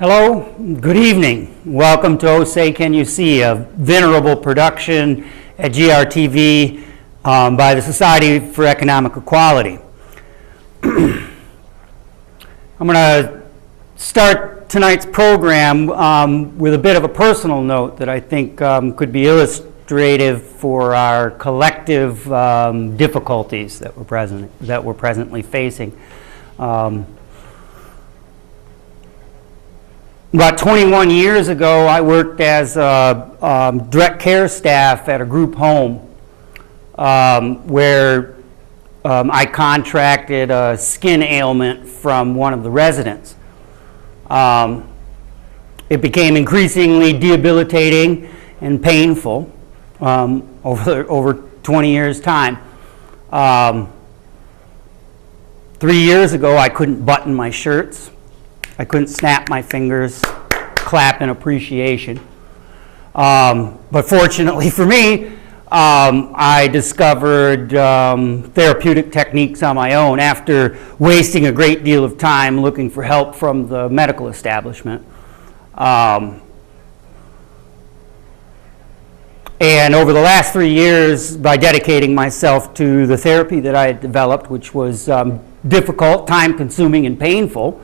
Hello, good evening. Welcome to Oh Say Can You See, a venerable production at GRTV by the Society for Economic Equality. I'm going to start tonight's program with a bit of a personal note that I think could be illustrative for our collective difficulties that we're presently facing. About 21 years ago, I worked as direct care staff at a group home where I contracted a skin ailment from one of the residents. It became increasingly debilitating and painful over 20 years' time. 3 years ago, I couldn't button my shirts. I couldn't snap my fingers, clap in appreciation. But fortunately for me, I discovered therapeutic techniques on my own after wasting a great deal of time looking for help from the medical establishment. And over the last 3 years, by dedicating myself to the therapy that I had developed, which was difficult, time-consuming, and painful,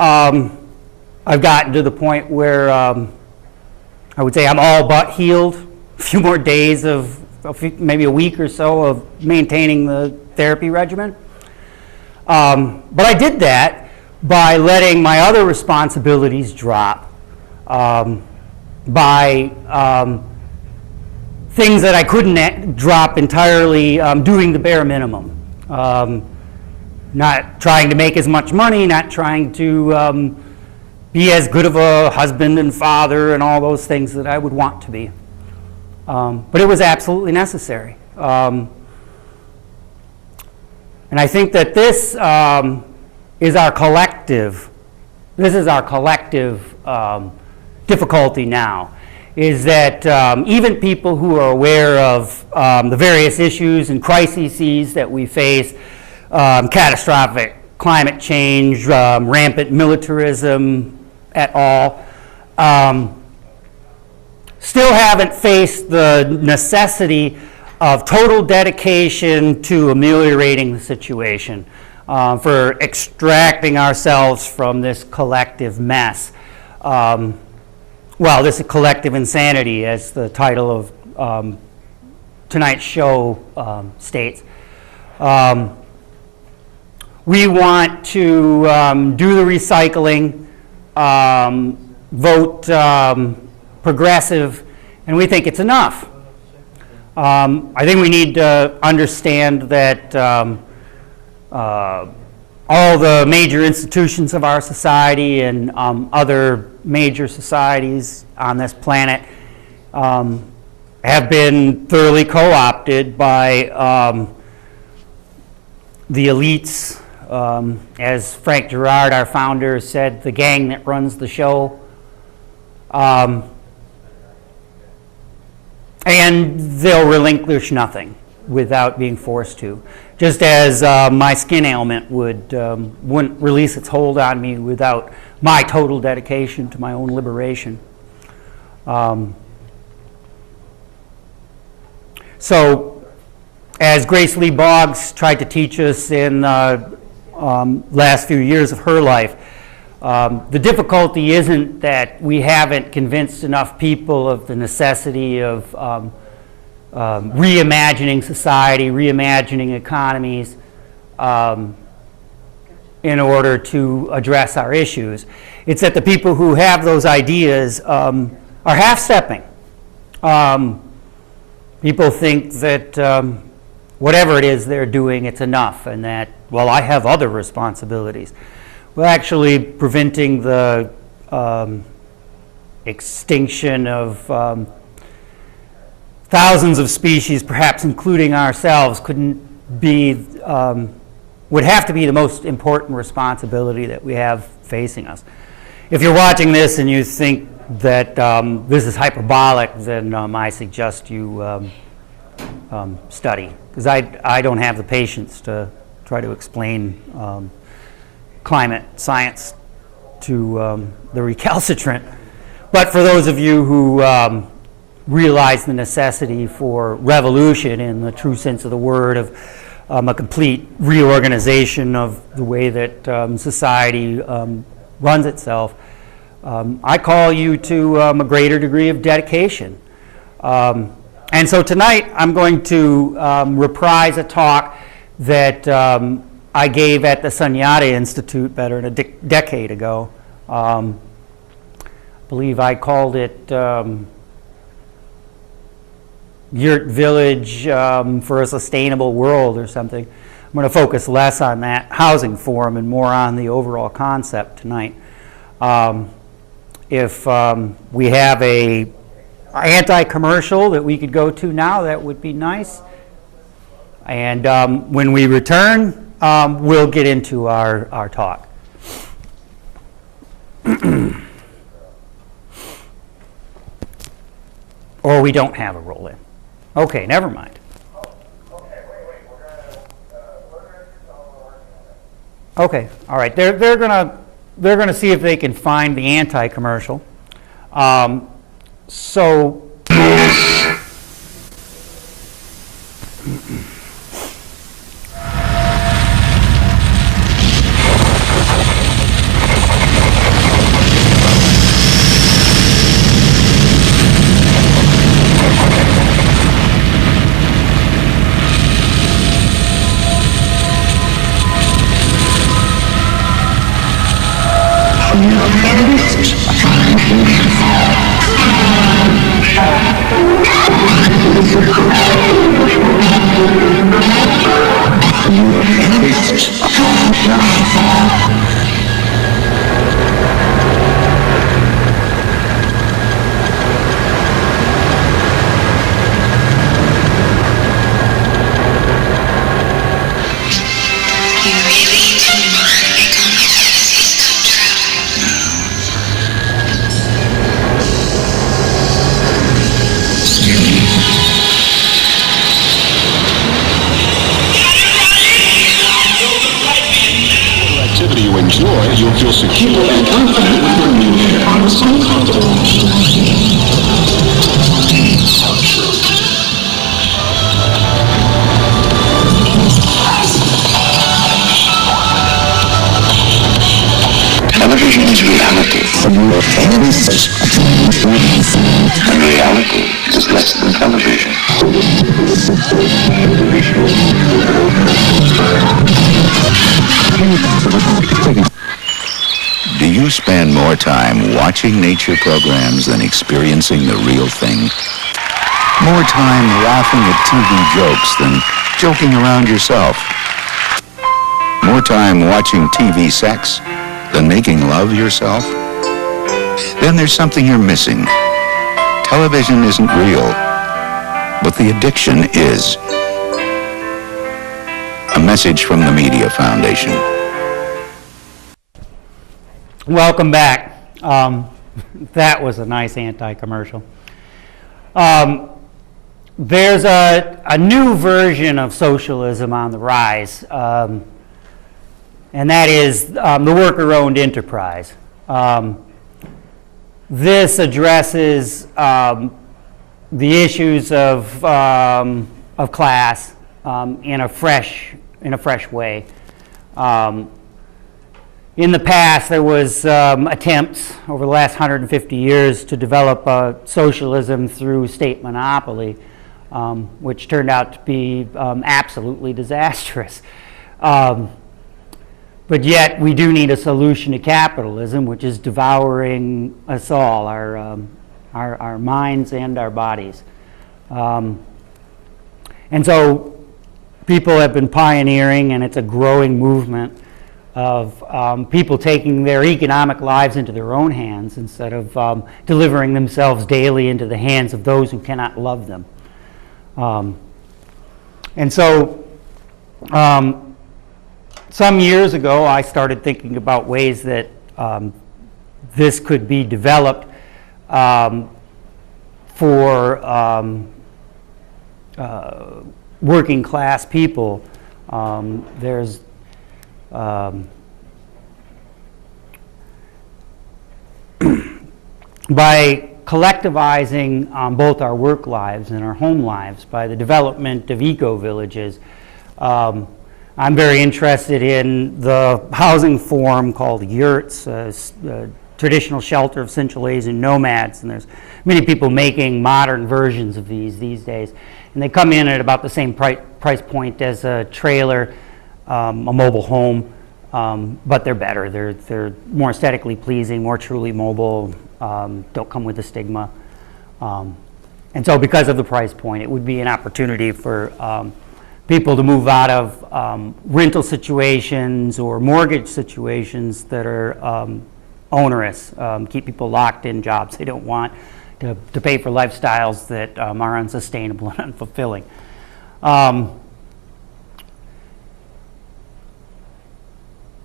I've gotten to the point where I would say I'm all but healed. A few more days of maybe a week or so of maintaining the therapy regimen. But I did that by letting my other responsibilities drop, by things that I couldn't drop entirely, doing the bare minimum. Not trying to make as much money, not trying to be as good of a husband and father and all those things that I would want to be. But it was absolutely necessary. And I think that this is our collective difficulty now, is that even people who are aware of the various issues and crises that we face, catastrophic climate change, rampant militarism et al., still haven't faced the necessity of total dedication to ameliorating the situation, for extracting ourselves from this collective mess. Well, this is collective insanity, as the title of tonight's show states. We want to do the recycling, vote progressive, and we think it's enough. I think we need to understand that all the major institutions of our society and other major societies on this planet have been thoroughly co-opted by the elites As Frank Gerard, our founder, said, the gang that runs the show. And they'll relinquish nothing without being forced to. Just as my skin ailment wouldn't release its hold on me without my total dedication to my own liberation. So, as Grace Lee Boggs tried to teach us in last few years of her life, the difficulty isn't that we haven't convinced enough people of the necessity of reimagining society, reimagining economies in order to address our issues. It's that the people who have those ideas are half-stepping. People think that whatever it is they're doing, it's enough, and that, well, I have other responsibilities. Well, actually, preventing the extinction of thousands of species, perhaps including ourselves, would have to be the most important responsibility that we have facing us. If you're watching this and you think that this is hyperbolic, then I suggest you study, because I don't have the patience to try to explain climate science to the recalcitrant. But for those of you who realize the necessity for revolution in the true sense of the word, of a complete reorganization of the way that society runs itself, I call you to a greater degree of dedication. And so tonight I'm going to reprise a talk that I gave at the Sunyata Institute better than a decade ago. I believe I called it Yurt Village for a Sustainable World or something. I'm going to focus less on that housing forum and more on the overall concept tonight. If we have a anti-commercial that we could go to now, that would be nice. And when we return, we'll get into our talk. Or we don't have a roll-in. Okay, never mind. Okay, all right. They're gonna see if they can find the anti-commercial. So. You'll feel secure and confident with your new hair on the sun continent. So true. Television is reality. And reality is less than television. Do you spend more time watching nature programs than experiencing the real thing? More time laughing at TV jokes than joking around yourself? More time watching TV sex than making love yourself? Then there's something you're missing. Television isn't real, but the addiction is. A message from the Media Foundation. Welcome back. That was a nice anti-commercial. There's a new version of socialism on the rise, and that is the worker-owned enterprise. This addresses the issues of class in a fresh way. In the past, there was attempts over the last 150 years to develop socialism through state monopoly, which turned out to be absolutely disastrous. But yet, we do need a solution to capitalism, which is devouring us all, our minds and our bodies. And so, people have been pioneering, and it's a growing movement of people taking their economic lives into their own hands instead of delivering themselves daily into the hands of those who cannot love them. And so, some years ago, I started thinking about ways that this could be developed for working class people. There's by collectivizing both our work lives and our home lives, by the development of eco-villages. I'm very interested in the housing form called yurts, traditional shelter of Central Asian nomads, and there's many people making modern versions of these days. And they come in at about the same price point as a trailer, a mobile home, but they're better. They're more aesthetically pleasing, more truly mobile, don't come with the stigma. And so because of the price point, it would be an opportunity for people to move out of rental situations or mortgage situations that are onerous, keep people locked in jobs they don't want, to pay for lifestyles that are unsustainable and unfulfilling.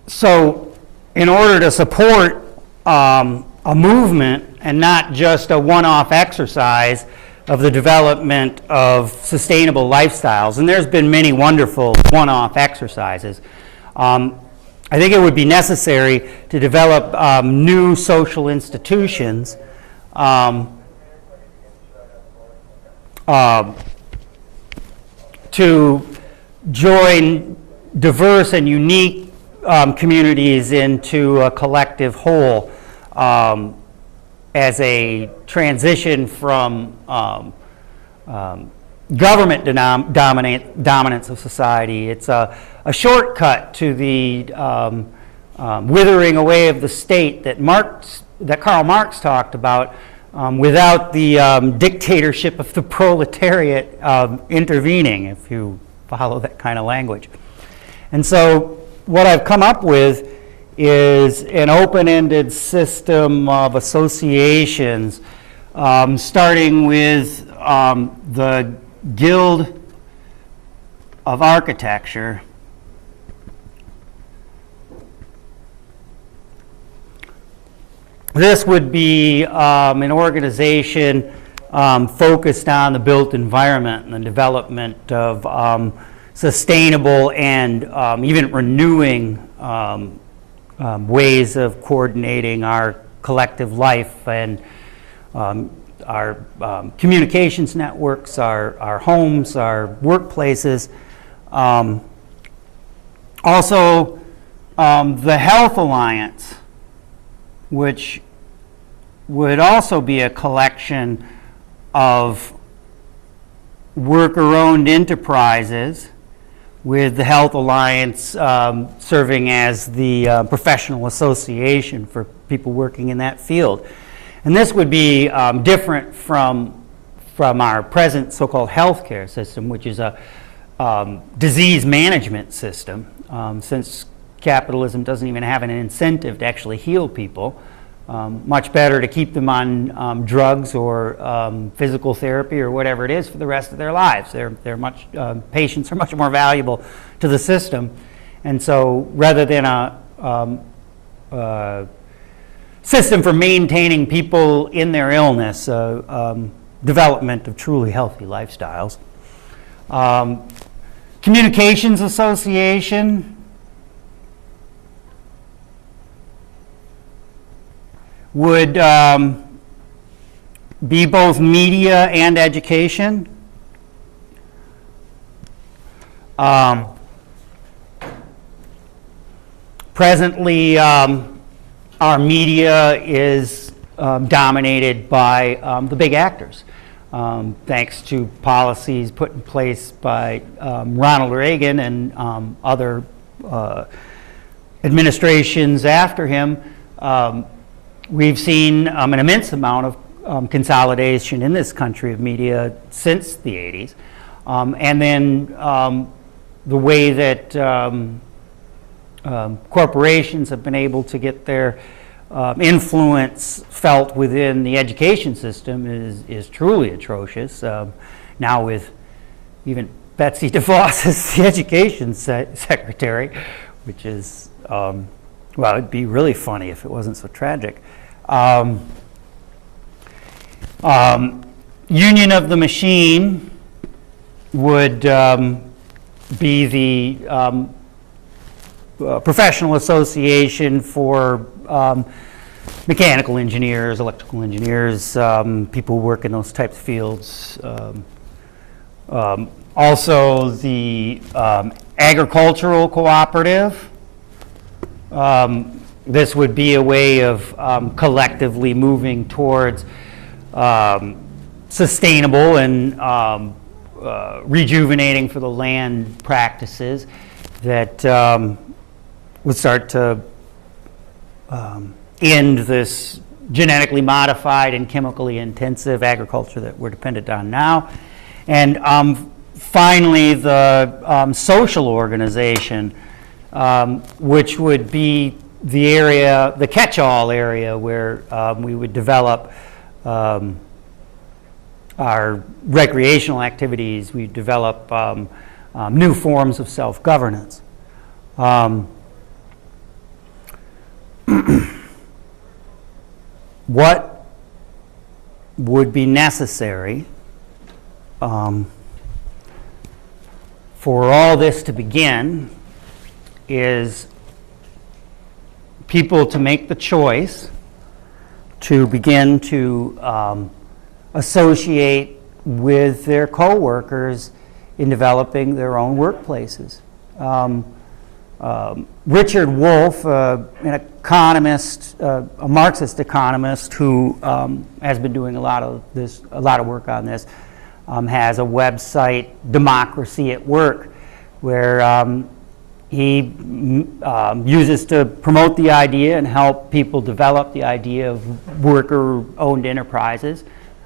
So in order to support a movement and not just a one-off exercise of the development of sustainable lifestyles, and there's been many wonderful one-off exercises, I think it would be necessary to develop new social institutions to join diverse and unique communities into a collective whole as a transition from government dominance of society. It's a shortcut to the withering away of the state that Karl Marx talked about, without the dictatorship of the proletariat intervening, if you follow that kind of language. And so what I've come up with is an open-ended system of associations, starting with the Guild of Architecture. This would be an organization focused on the built environment and the development of sustainable and even renewing ways of coordinating our collective life and our communications networks, our homes, our workplaces. Also, the Health Alliance, which would also be a collection of worker-owned enterprises, with the Health Alliance serving as the professional association for people working in that field. And this would be different from our present so-called healthcare system, which is a disease management system, since capitalism doesn't even have an incentive to actually heal people. Much better to keep them on drugs or physical therapy or whatever it is for the rest of their lives. Patients are much more valuable to the system, and so rather than system for maintaining people in their illness, development of truly healthy lifestyles. Communications Association would be both media and education. Presently, our media is dominated by the big actors, thanks to policies put in place by Ronald Reagan and other administrations after him. We've seen an immense amount of consolidation in this country of media since the 80s. And then the way that corporations have been able to get their influence felt within the education system is truly atrocious. Now with even Betsy DeVos as the education secretary, which is, well, it'd be really funny if it wasn't so tragic. Union of the Machine would be the professional association for mechanical engineers, electrical engineers, people who work in those types of fields. Also the agricultural cooperative. This would be a way of collectively moving towards sustainable and rejuvenating for the land practices that would start to end this genetically modified and chemically intensive agriculture that we're dependent on now. And finally, the social organization, which would be the area, the catch-all area where we would develop our recreational activities, we develop new forms of self-governance. What would be necessary for all this to begin is people to make the choice to begin to associate with their coworkers in developing their own workplaces. Richard Wolff, an economist, a Marxist economist who has been doing a lot of work on this, has a website, Democracy at Work, where he uses to promote the idea and help people develop the idea of worker-owned enterprises,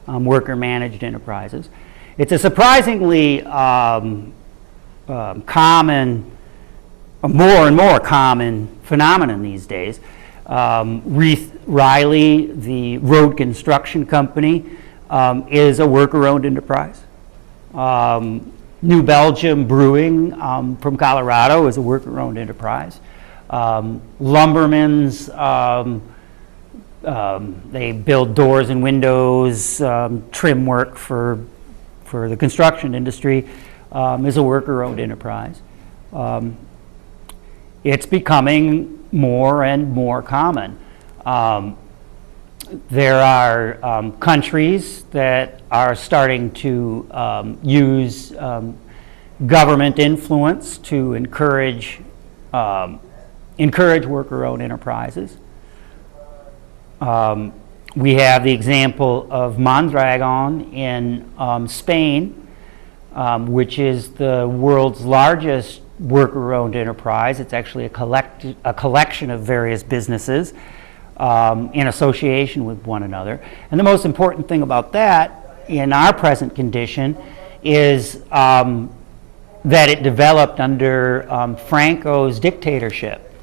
worker-managed enterprises. It's a surprisingly common, more and more common phenomenon these days. Reith Riley, the road construction company, is a worker-owned enterprise. New Belgium Brewing from Colorado is a worker-owned enterprise. Lumberman's, they build doors and windows, trim work for the construction industry, is a worker-owned enterprise. It's becoming more and more common. There are countries that are starting to use government influence to encourage worker-owned enterprises. We have the example of Mondragon in Spain, which is the world's largest worker-owned enterprise. It's actually a collection of various businesses in association with one another. And the most important thing about that in our present condition is that it developed under Franco's dictatorship.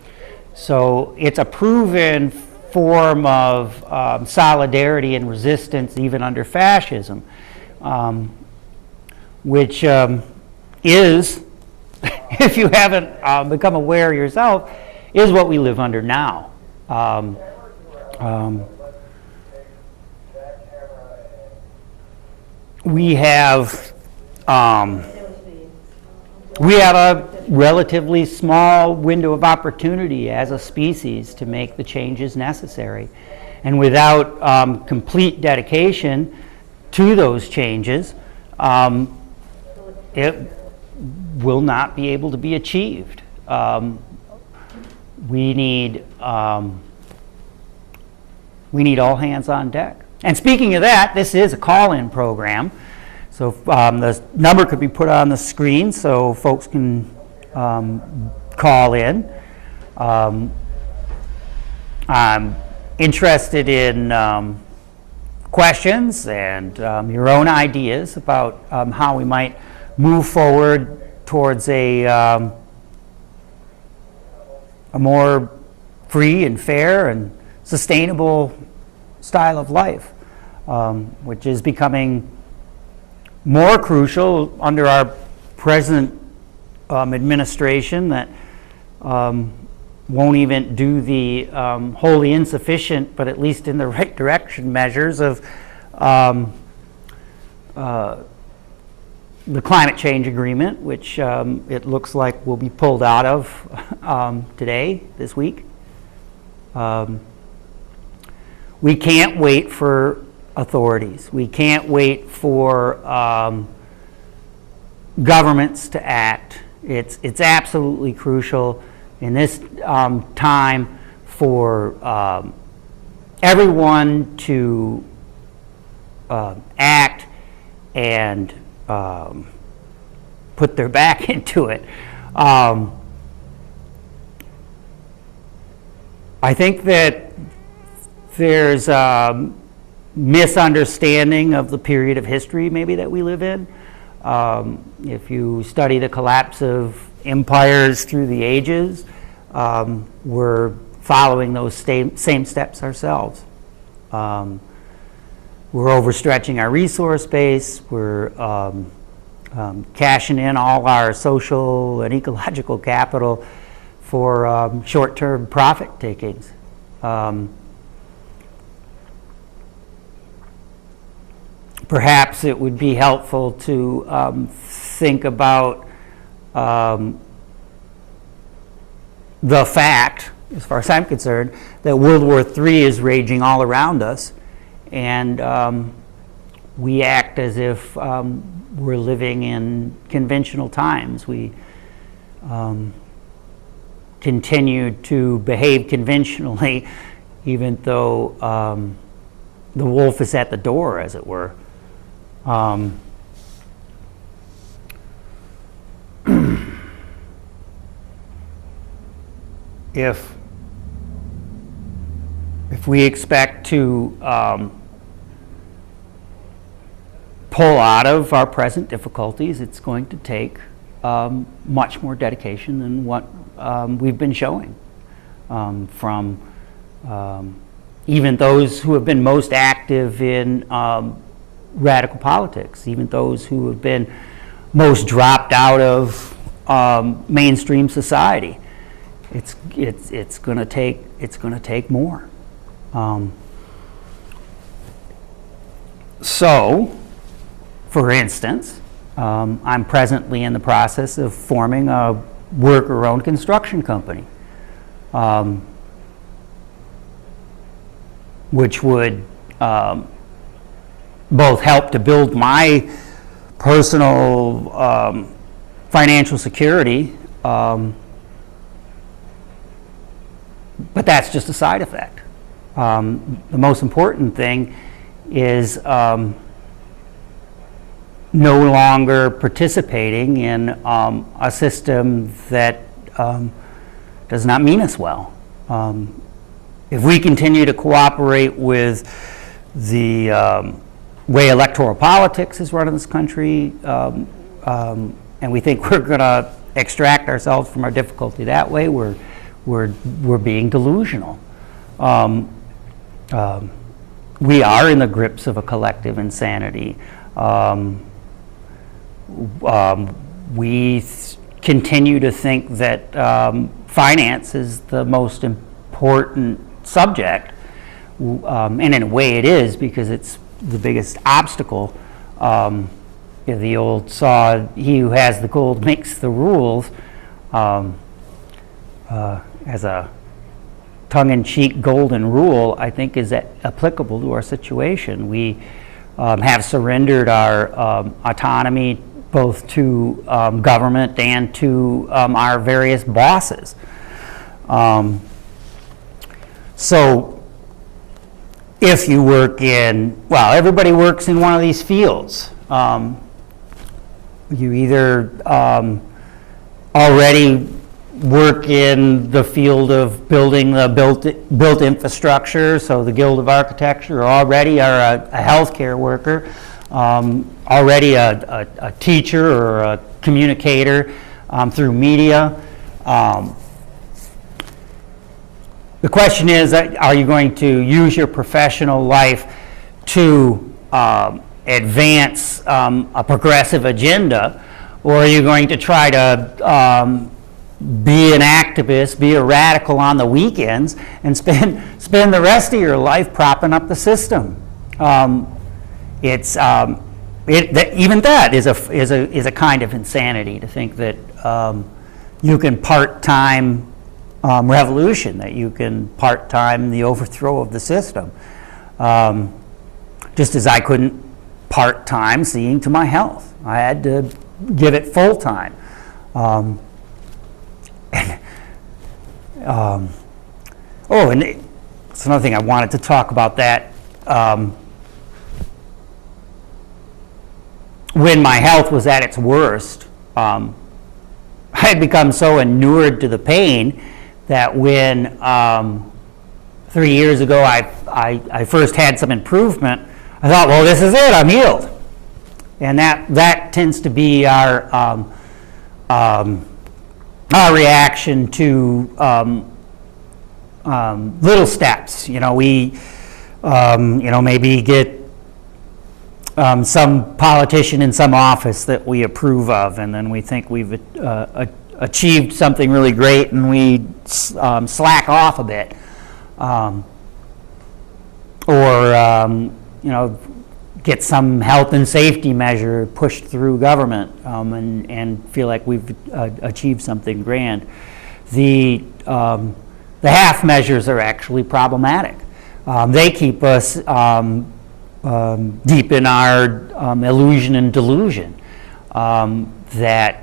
So it's a proven form of solidarity and resistance even under fascism, which is, if you haven't become aware yourself, is what we live under now. We have a relatively small window of opportunity as a species to make the changes necessary. And without complete dedication to those changes, it will not be able to be achieved. We need all hands on deck. And speaking of that, this is a call-in program. So the number could be put on the screen so folks can call in. I'm interested in questions and your own ideas about how we might move forward towards a more free and fair and sustainable style of life, which is becoming more crucial under our present administration that won't even do the wholly insufficient, but at least in the right direction measures of the climate change agreement, which it looks like will be pulled out of this week. We can't wait for authorities. We can't wait for governments to act. It's absolutely crucial in this time for everyone to act and put their back into it. I think that there's a misunderstanding of the period of history maybe that we live in. If you study the collapse of empires through the ages, we're following those same steps ourselves. We're overstretching our resource base. We're cashing in all our social and ecological capital for short-term profit takings. Perhaps it would be helpful to think about the fact, as far as I'm concerned, that World War III is raging all around us, and we act as if we're living in conventional times. We continue to behave conventionally, even though the wolf is at the door, as it were. If we expect to pull out of our present difficulties, it's going to take much more dedication than what we've been showing from even those who have been most active in radical politics, even those who have been most dropped out of mainstream society. It's going to take more. So, for instance, I'm presently in the process of forming a worker-owned construction company, which would both help to build my personal financial security, but that's just a side effect. The most important thing is no longer participating in a system that does not mean us well. If we continue to cooperate with the way electoral politics is run in this country, and we think we're going to extract ourselves from our difficulty that way, we're being delusional. We are in the grips of a collective insanity. We continue to think that finance is the most important subject, And in a way it is, because it's the biggest obstacle. The old saw, he who has the gold makes the rules, as a tongue-in-cheek golden rule, I think is applicable to our situation. We have surrendered our autonomy both to government and to our various bosses. So if you work in, well, everybody works in one of these fields. You either already work in the field of building the built infrastructure, so the Guild of Architecture, or already are a healthcare worker, already a teacher or a communicator through media. The question is, are you going to use your professional life to advance a progressive agenda, or are you going to try to be an activist, be a radical on the weekends, and spend the rest of your life propping up the system? Even that is a kind of insanity, to think that you can part-time revolution, that you can part-time the overthrow of the system. Just as I couldn't part-time seeing to my health. I had to give it full-time. And it's another thing I wanted to talk about, that when my health was at its worst, I had become so inured to the pain that when 3 years ago I first had some improvement, I thought, well, this is it, I'm healed. And that tends to be our reaction to little steps. We maybe get some politician in some office that we approve of, and then we think we've achieved something really great, and we slack off a bit, or get some health and safety measure pushed through government, and feel like we've achieved something grand. The half measures are actually problematic. They keep us deep in our illusion and delusion, that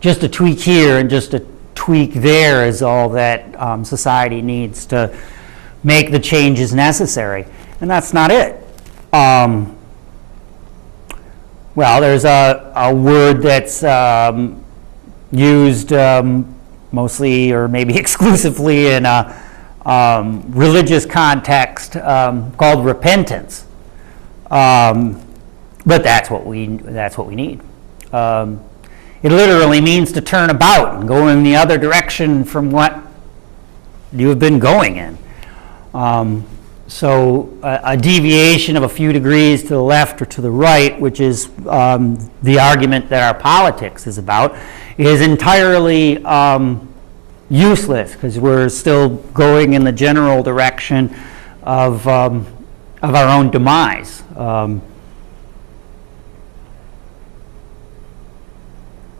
just a tweak here and just a tweak there is all that society needs to make the changes necessary, and that's not it. Well, there's a word that's used mostly, or maybe exclusively, in a religious context, called repentance. But that's what we need. It literally means to turn about and go in the other direction from what you have been going in. So a deviation of a few degrees to the left or to the right, which is the argument that our politics is about, is entirely useless, because we're still going in the general direction of our own demise.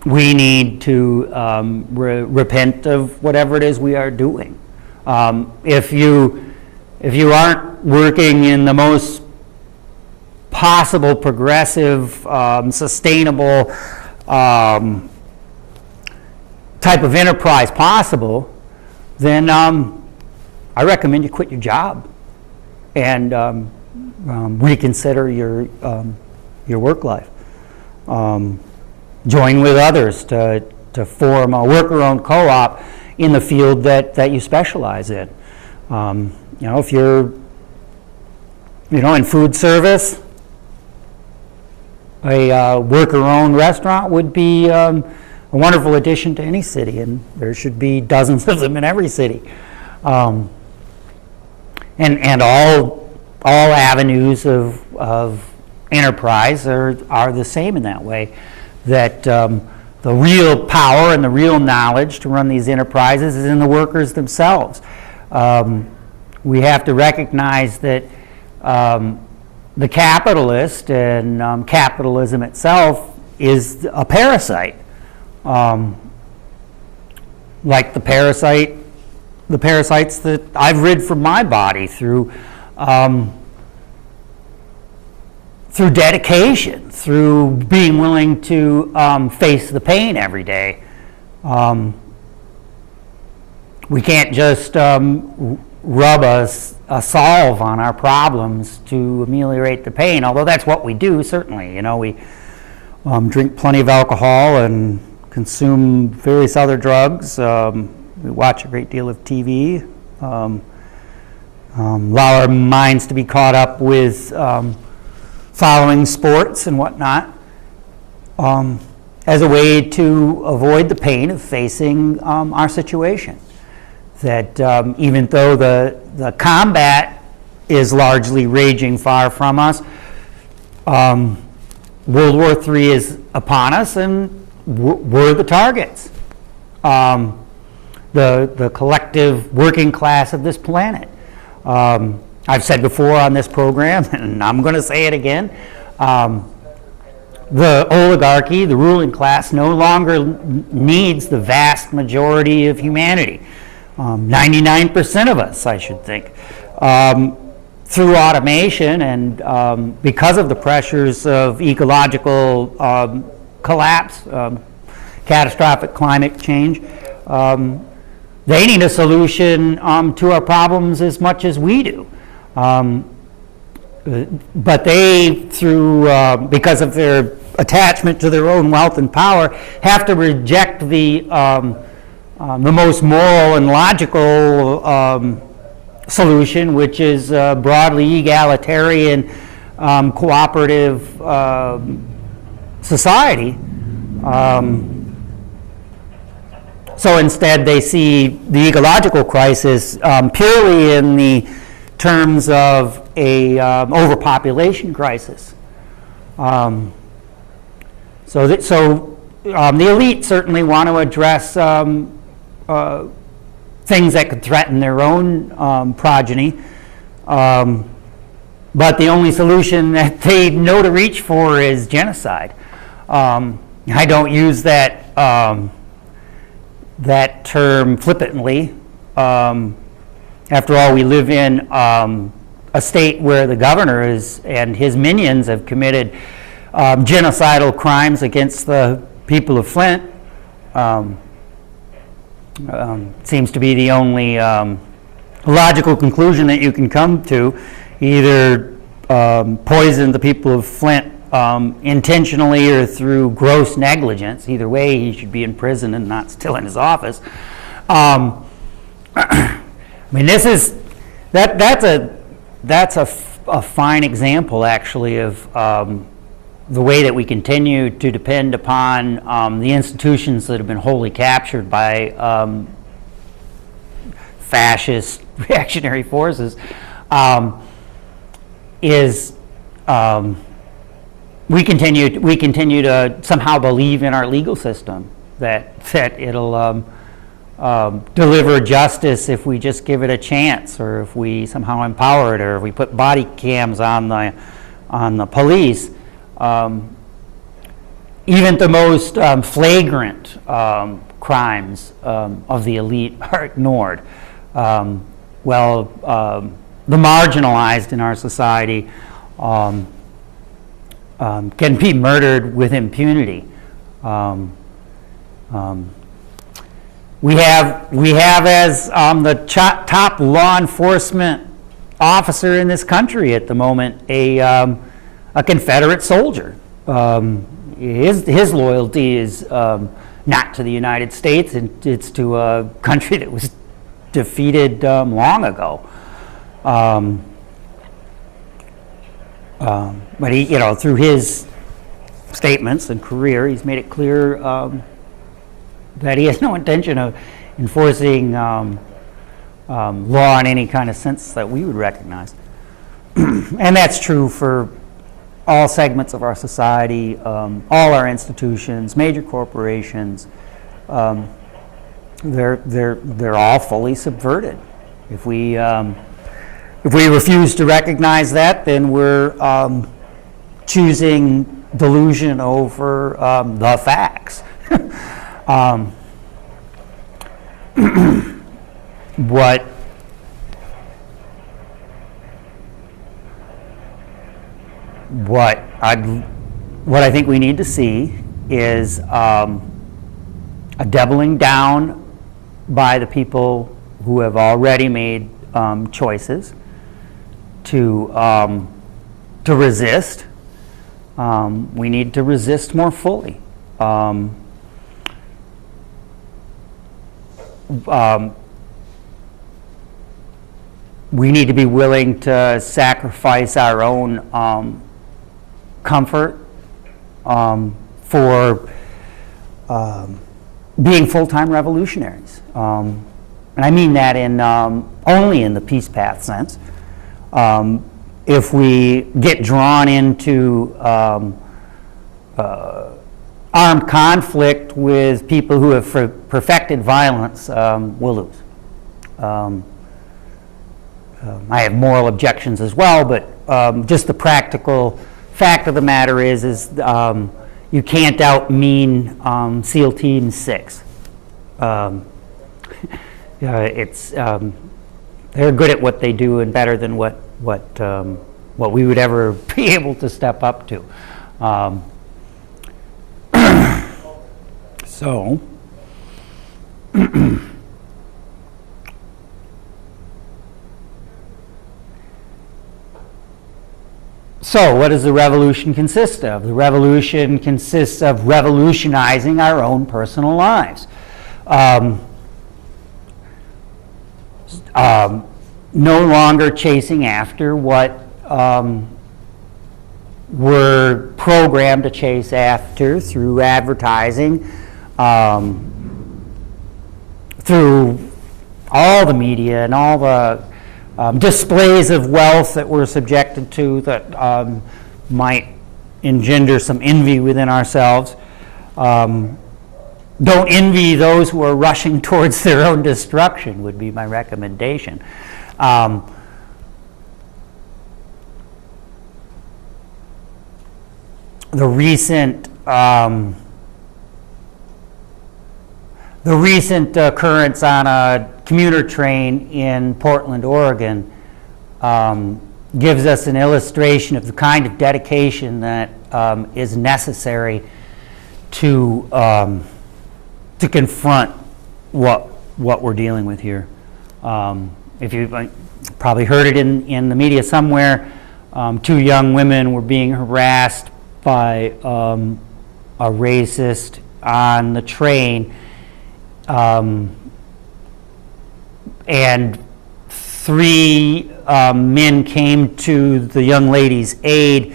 We need to repent of whatever it is we are doing. If you aren't working in the most possible, progressive, sustainable type of enterprise possible, then I recommend you quit your job and reconsider your work life. Join with others to form a worker-owned co-op in the field that you specialize in. If you're, in food service, a worker-owned restaurant would be a wonderful addition to any city, and there should be dozens of them in every city. And all avenues of enterprise are the same in that way, that the real power and the real knowledge to run these enterprises is in the workers themselves. we have to recognize that the capitalist and capitalism itself is a parasite. Like the parasites that I've rid from my body through dedication, through being willing to face the pain every day. We can't just rub a salve on our problems to ameliorate the pain, although that's what we do, certainly. You know, we drink plenty of alcohol and consume various other drugs. We watch a great deal of TV. Allow our minds to be caught up with following sports and whatnot, as a way to avoid the pain of facing our situation. That even though the combat is largely raging far from us, World War III is upon us, and we're the targets. The collective working class of this planet. I've said before on this program, and I'm going to say it again, the oligarchy, the ruling class, no longer needs the vast majority of humanity. 99% of us, I should think. Through automation and because of the pressures of ecological collapse, catastrophic climate change, they need a solution to our problems as much as we do. But they, because of their attachment to their own wealth and power, have to reject the most moral and logical solution, which is broadly egalitarian, cooperative society. So instead, they see the ecological crisis purely in the terms of a overpopulation crisis. So the elite certainly want to address things that could threaten their own progeny, but the only solution that they know to reach for is genocide. I don't use that that term flippantly. After all, we live in a state where the governor and his minions have committed genocidal crimes against the people of Flint. Seems to be the only logical conclusion that you can come to. Either poison the people of Flint intentionally or through gross negligence. Either way, he should be in prison and not still in his office. I mean, that's a fine example, actually, of the way that we continue to depend upon the institutions that have been wholly captured by fascist reactionary forces. We continue to somehow believe in our legal system that it'll deliver justice if we just give it a chance, or if we somehow empower it, or if we put body cams on the police. Even the most flagrant crimes of the elite are ignored. The marginalized in our society can be murdered with impunity. We have as the top law enforcement officer in this country at the moment a Confederate soldier. His loyalty is not to the United States; it's to a country that was defeated long ago. But he, through his statements and career, he's made it clear that he has no intention of enforcing law in any kind of sense that we would recognize. And that's true for all segments of our society, all our institutions, major corporations. They're all fully subverted. If we If we refuse to recognize that, then we're choosing delusion over the facts. What I think we need to see is a doubling down by the people who have already made choices to resist. We need to resist more fully. We need to be willing to sacrifice our own comfort for being full-time revolutionaries. And I mean that in only in the peace path sense. If we get drawn into armed conflict with people who have perfected violence, we'll lose. I have moral objections as well, but just the practical fact of the matter is you can't out-mean SEAL Team 6. It's they're good at what they do and better than what we would ever be able to step up to. So. So what does the revolution consist of? The revolution consists of revolutionizing our own personal lives. No longer chasing after what we're programmed to chase after through advertising, through all the media and all the displays of wealth that we're subjected to that might engender some envy within ourselves. Don't envy those who are rushing towards their own destruction would be my recommendation. The recent occurrence on a commuter train in Portland, Oregon, gives us an illustration of the kind of dedication that is necessary to confront what we're dealing with here. If you've probably heard it in the media somewhere, 2 young women were being harassed by a racist on the train, and 3 men came to the young lady's aid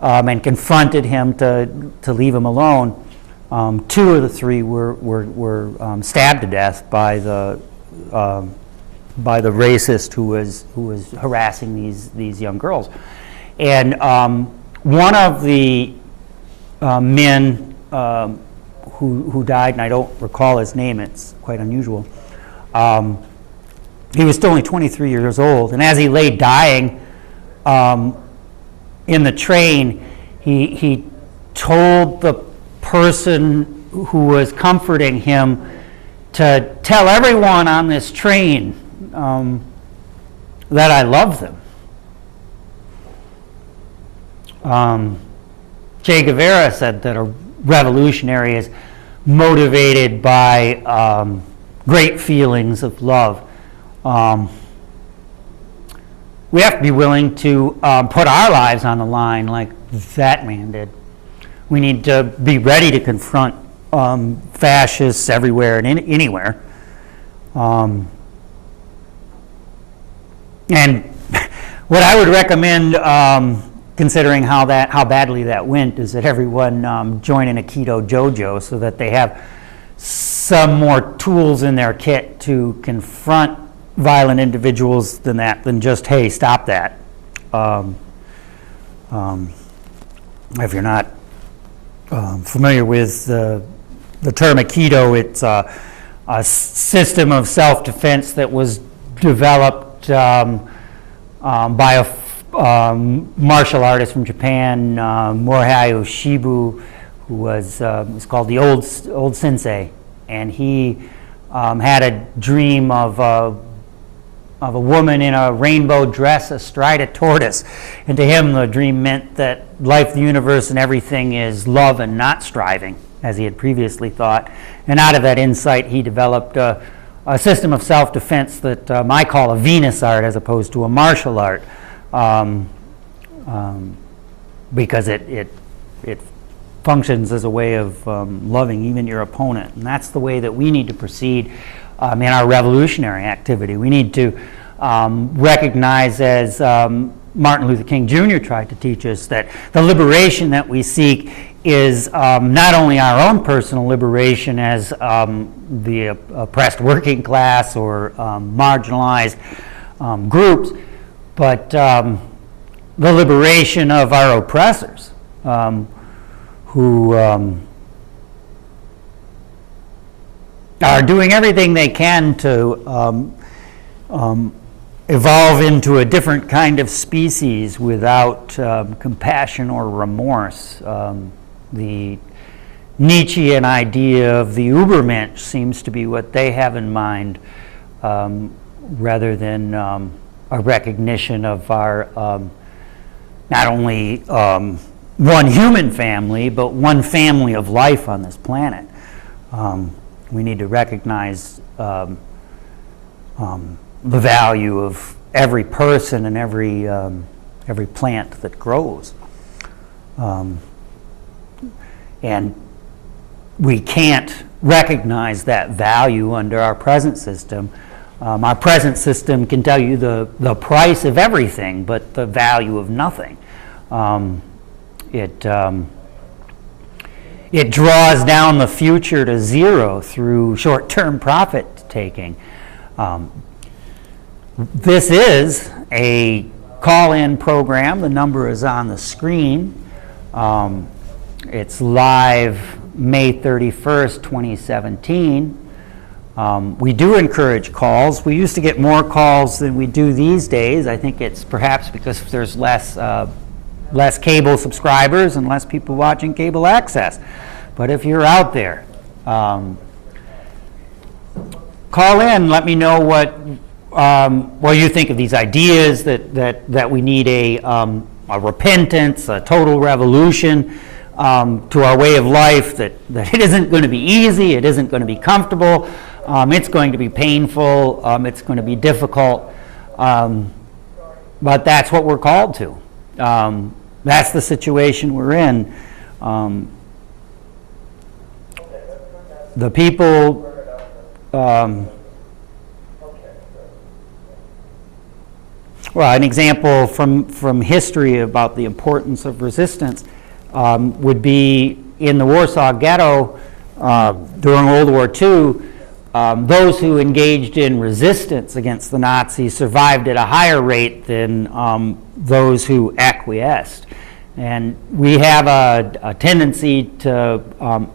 and confronted him to leave him alone. 2 of the 3 were stabbed to death by the racist who was harassing these young girls. And one of the men who died, and I don't recall his name, it's quite unusual. He was still only 23 years old, and as he lay dying in the train, he told the person who was comforting him to tell everyone on this train that I love them. Che Guevara said that a revolutionary is motivated by great feelings of love. We have to be willing to put our lives on the line like that man did. We need to be ready to confront fascists everywhere and anywhere. And what I would recommend, considering how badly that went, is that everyone join an Aikido dojo so that they have some more tools in their kit to confront violent individuals than just, hey, stop that. If you're not familiar with the term Aikido, it's a system of self-defense that was developed by a martial artist from Japan, Morihei Ueshiba, who was called the old sensei, and he had a dream of a woman in a rainbow dress astride a tortoise, and to him the dream meant that life, the universe, and everything is love and not striving, as he had previously thought. And out of that insight, he developed a system of self-defense that I call a Venus art as opposed to a martial art, because it functions as a way of loving even your opponent. And that's the way that we need to proceed in our revolutionary activity. We need to recognize, as Martin Luther King Jr. tried to teach us, that the liberation that we seek is not only our own personal liberation as the oppressed working class or marginalized groups, but the liberation of our oppressors, who are doing everything they can to evolve into a different kind of species without compassion or remorse. The Nietzschean idea of the Übermensch seems to be what they have in mind, rather than a recognition of our not only one human family, but one family of life on this planet. We need to recognize the value of every person and every plant that grows. And we can't recognize that value under our present system. Our present system can tell you the price of everything, but the value of nothing. It draws down the future to zero through short-term profit taking. This is a call-in program. The number is on the screen. It's live May 31st, 2017. We do encourage calls. We used to get more calls than we do these days. I think it's perhaps because there's less cable subscribers and less people watching cable access. But if you're out there, call in. Let me know what you think of these ideas, that we need a repentance, a total revolution to our way of life, that it isn't going to be easy, it isn't going to be comfortable, it's going to be painful, it's going to be difficult, but that's what we're called to. That's the situation we're in. The people well, an example from history about the importance of resistance would be in the Warsaw Ghetto during World War II. Those who engaged in resistance against the Nazis survived at a higher rate than those who acquiesced. And we have a tendency to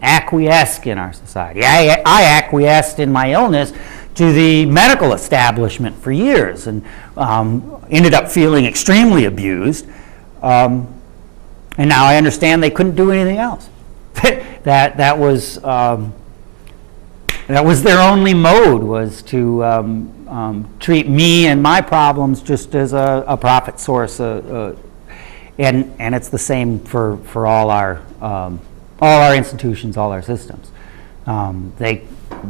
acquiesce in our society. I acquiesced in my illness to the medical establishment for years, and ended up feeling extremely abused. And now I understand they couldn't do anything else. that was their only mode, was to treat me and my problems just as a profit source. And it's the same for all our institutions, all our systems.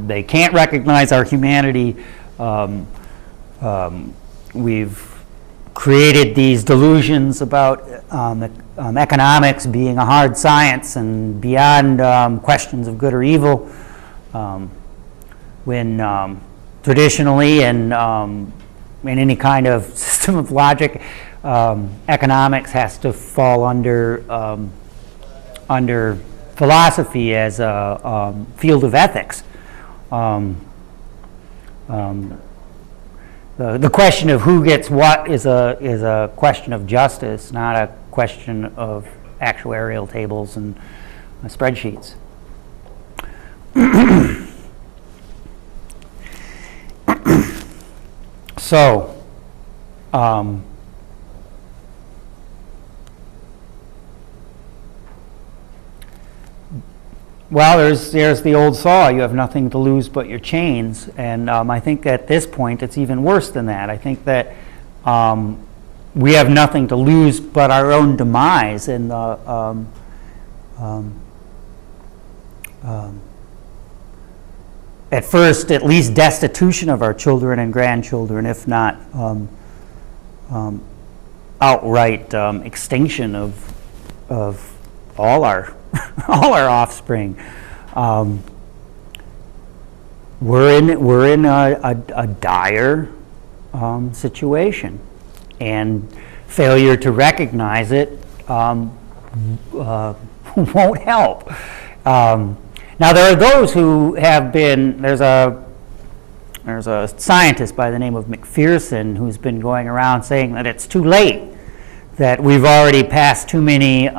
They can't recognize our humanity. We've created these delusions about economics being a hard science and beyond questions of good or evil, when traditionally and in any kind of system of logic, economics has to fall under philosophy as a field of ethics. The question of who gets what is a question of justice, not a question of actuarial tables and spreadsheets. So, Well, there's the old saw, you have nothing to lose but your chains, and I think at this point it's even worse than that. I think that we have nothing to lose but our own demise, and at first, at least destitution of our children and grandchildren, if not outright extinction of all our all our offspring. We're in a dire situation, and failure to recognize it won't help. Now, there are those who have been. There's a scientist by the name of McPherson who's been going around saying that it's too late, that we've already passed too many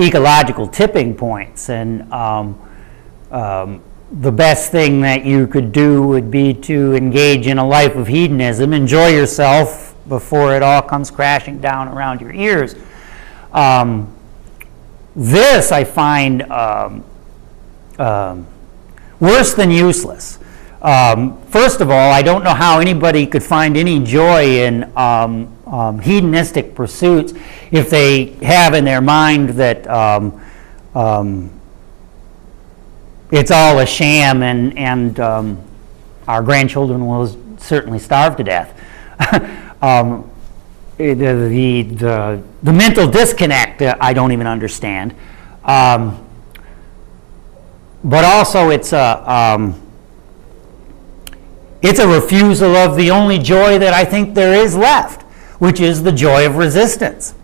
ecological tipping points, and the best thing that you could do would be to engage in a life of hedonism, enjoy yourself before it all comes crashing down around your ears. This I find worse than useless. First of all, I don't know how anybody could find any joy in hedonistic pursuits if they have in their mind that it's all a sham, and our grandchildren will certainly starve to death. The mental disconnect I don't even understand. But also it's a refusal of the only joy that I think there is left, which is the joy of resistance.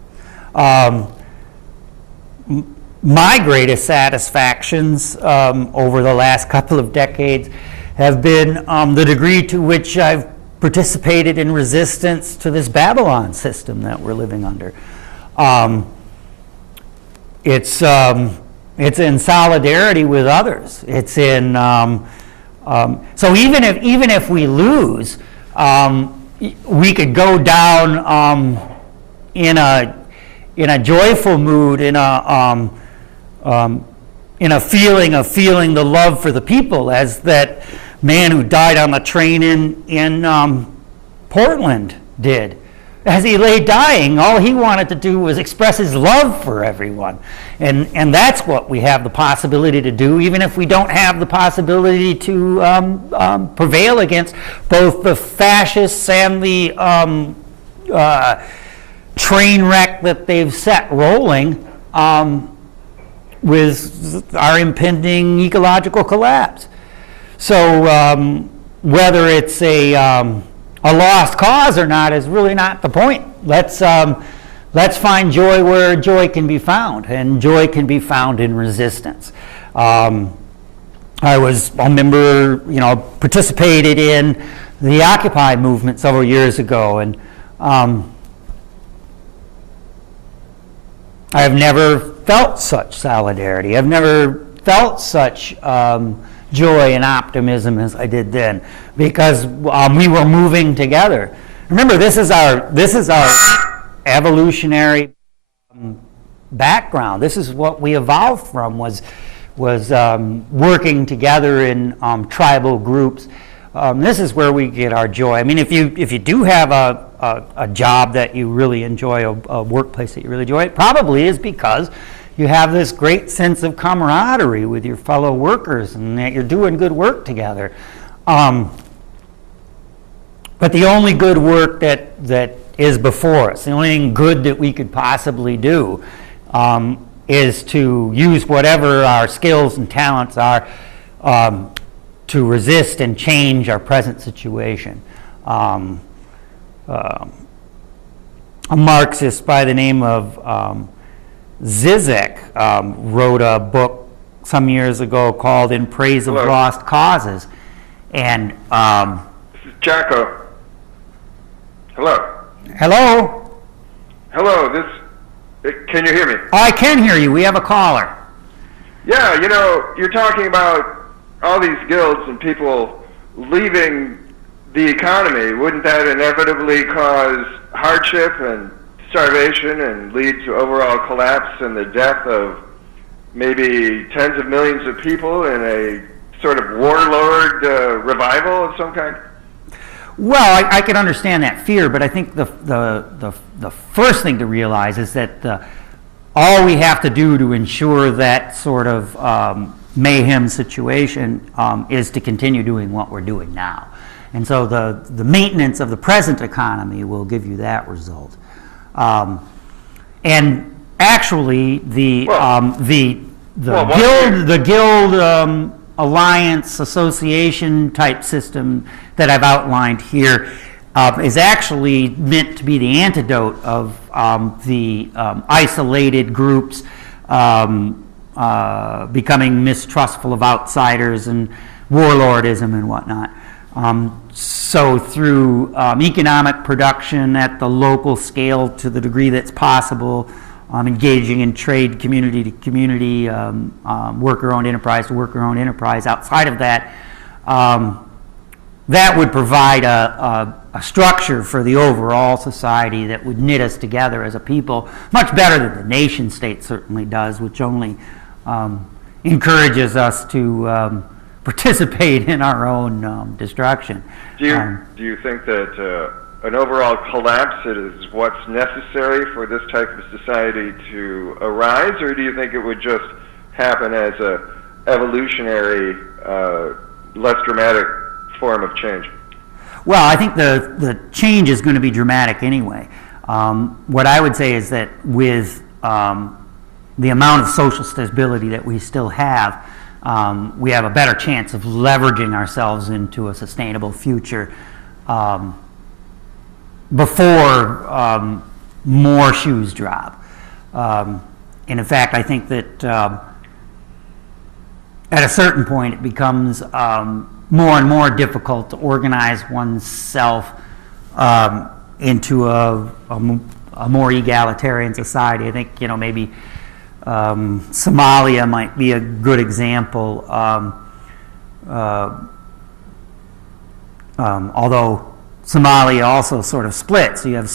My greatest satisfactions over the last couple of decades have been the degree to which I've participated in resistance to this Babylon system that we're living under. It's in solidarity with others. It's in so even if we lose, we could go down in a joyful mood, in a feeling of feeling the love for the people, as that man who died on the train in Portland did. As he lay dying, all he wanted to do was express his love for everyone. And that's what we have the possibility to do, even if we don't have the possibility to prevail against both the fascists and the train wreck that they've set rolling with our impending ecological collapse. So whether it's a lost cause or not is really not the point. Let's find joy where joy can be found, and joy can be found in resistance. I was a member, participated in the Occupy movement several years ago, and I have never felt such solidarity. I've never felt such joy and optimism as I did then, because we were moving together. Remember, this is our evolutionary background. This is what we evolved from, was working together in tribal groups. This is where we get our joy. I mean, if you do have a job that you really enjoy, a workplace that you really enjoy, it probably is because you have this great sense of camaraderie with your fellow workers, and that you're doing good work together. But the only good work that is before us, the only thing good that we could possibly do, is to use whatever our skills and talents are to resist and change our present situation. A Marxist by the name of Zizek wrote a book some years ago called "In Praise of Lost Causes," and this is Jacko. Hello. Hello. Hello. Can you hear me? I can hear you. We have a caller. Yeah, you're talking about all these guilds and people leaving the economy. Wouldn't that inevitably cause hardship and starvation and lead to overall collapse and the death of maybe tens of millions of people in a sort of warlord revival of some kind? Well, I can understand that fear, but I think the first thing to realize is that all we have to do to ensure that sort of mayhem situation is to continue doing what we're doing now. And so the maintenance of the present economy will give you that result. And actually, the guild alliance association type system that I've outlined here is actually meant to be the antidote of the isolated groups becoming mistrustful of outsiders and warlordism and whatnot. So through economic production at the local scale to the degree that's possible, engaging in trade community to community, worker-owned enterprise to worker-owned enterprise. Outside of that, that would provide a structure for the overall society that would knit us together as a people, much better than the nation state certainly does, which only encourages us to participate in our own destruction. Do you think that an overall collapse is what's necessary for this type of society to arise, or do you think it would just happen as a evolutionary, less dramatic form of change? Well, I think the change is going to be dramatic anyway. What I would say is that with the amount of social stability that we still have, we have a better chance of leveraging ourselves into a sustainable future before more shoes drop. And in fact, I think that at a certain point it becomes more and more difficult to organize oneself into a more egalitarian society. I think, maybe Somalia might be a good example, although Somalia also sort of split. So you have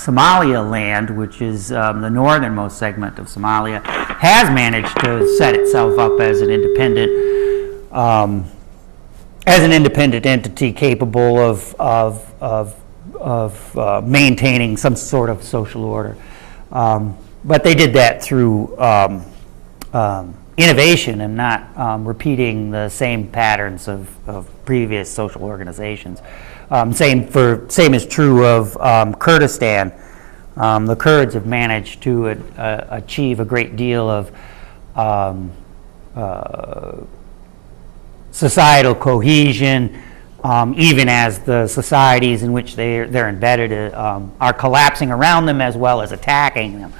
Somaliland, which is the northernmost segment of Somalia, has managed to set itself up as an independent entity capable of maintaining some sort of social order. But they did that through innovation and not repeating the same patterns of previous social organizations. Same is true of Kurdistan. The Kurds have managed to achieve a great deal of societal cohesion, even as the societies in which they're embedded are collapsing around them as well as attacking them.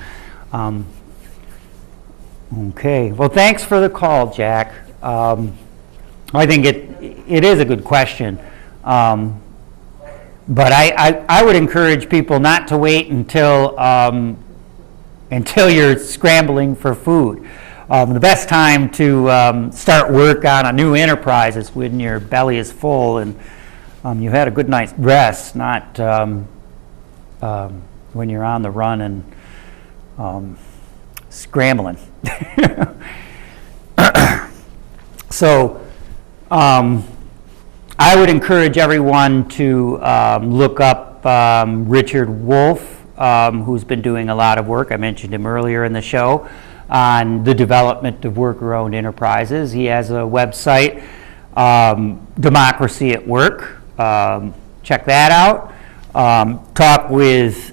Okay, well, thanks for the call, Jack. I think it is a good question, but I would encourage people not to wait until you're scrambling for food. The best time to start work on a new enterprise is when your belly is full and you've had a good night's rest, not when you're on the run and scrambling. So I would encourage everyone to look up Richard Wolff, who's been doing a lot of work. I mentioned him earlier in the show on the development of worker-owned enterprises. He has a website, Democracy at Work. Check that out. Talk with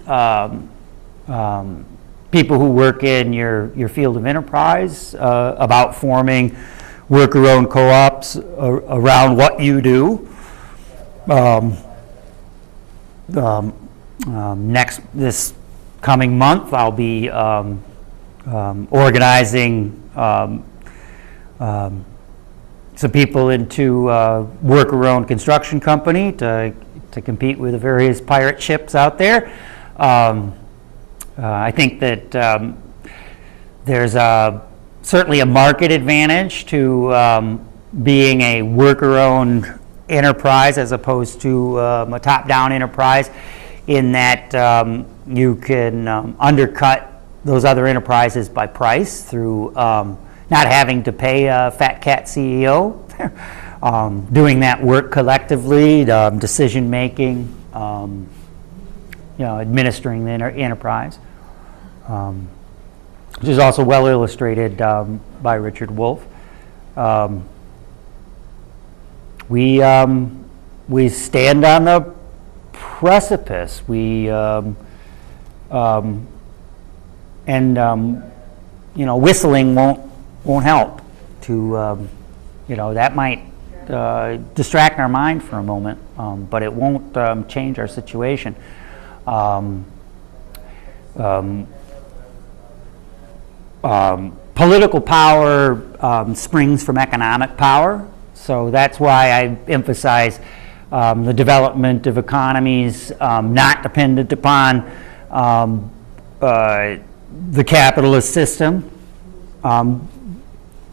people who work in your field of enterprise about forming worker-owned co-ops around what you do. This coming month, I'll be organizing some people into a worker-owned construction company to compete with the various pirate ships out there. I think that there's certainly a market advantage to being a worker-owned enterprise as opposed to a top-down enterprise, in that you can undercut those other enterprises by price through not having to pay a fat cat CEO, doing that work collectively, decision making, administering the enterprise, which is also well illustrated by Richard Wolff. We stand on the precipice. Whistling won't help. That might distract our mind for a moment, but it won't change our situation. Political power springs from economic power, so that's why I emphasize the development of economies not dependent upon the capitalist system.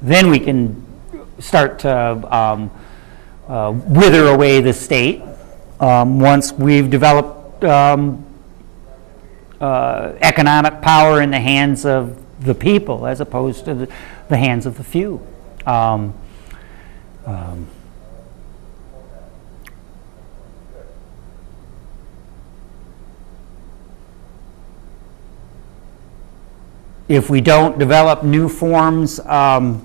Then we can start to wither away the state once we've developed economic power in the hands of the people as opposed to the hands of the few. If we don't develop new forms, the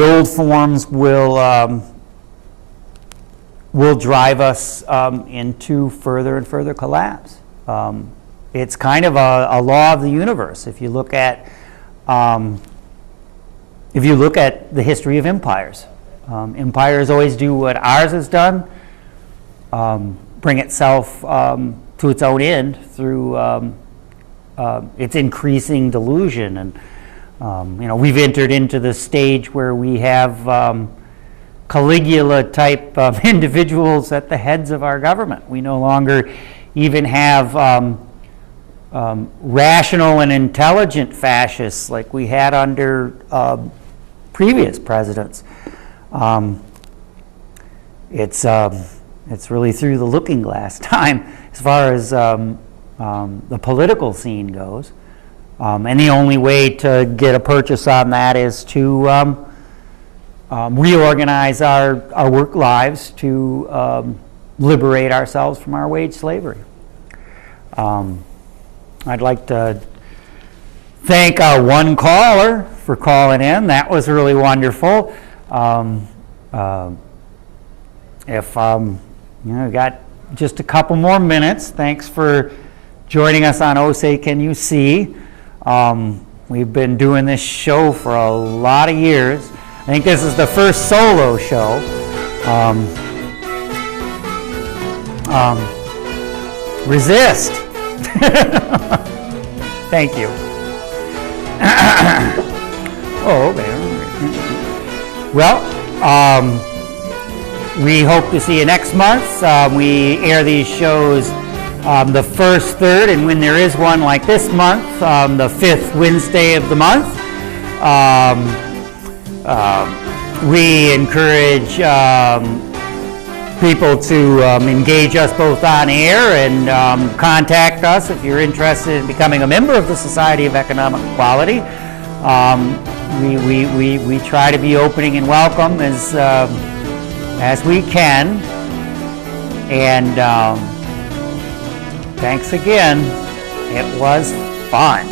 old forms will drive us into further and further collapse. It's kind of a law of the universe. If you look at the history of empires, empires always do what ours has done, bring itself to its own end through its increasing delusion. And we've entered into the stage where we have Caligula type of individuals at the heads of our government. We no longer even have rational and intelligent fascists like we had under previous presidents. It's really through the looking glass time as far as the political scene goes. And the only way to get a purchase on that is to reorganize our work lives to liberate ourselves from our wage slavery. I'd like to thank our one caller for calling in. That was really wonderful. If we got just a couple more minutes, thanks for joining us on Oh Say Can You See. We've been doing this show for a lot of years. I think this is the first solo show. Resist. Thank you. Oh, okay. Well, we hope to see you next month. We air these shows the first, third, and when there is one like this month, the fifth Wednesday of the month. We encourage people to engage us both on air and contact us if you're interested in becoming a member of the Society of Economic Equality. We try to be opening and welcome as we can. And thanks again. It was fun.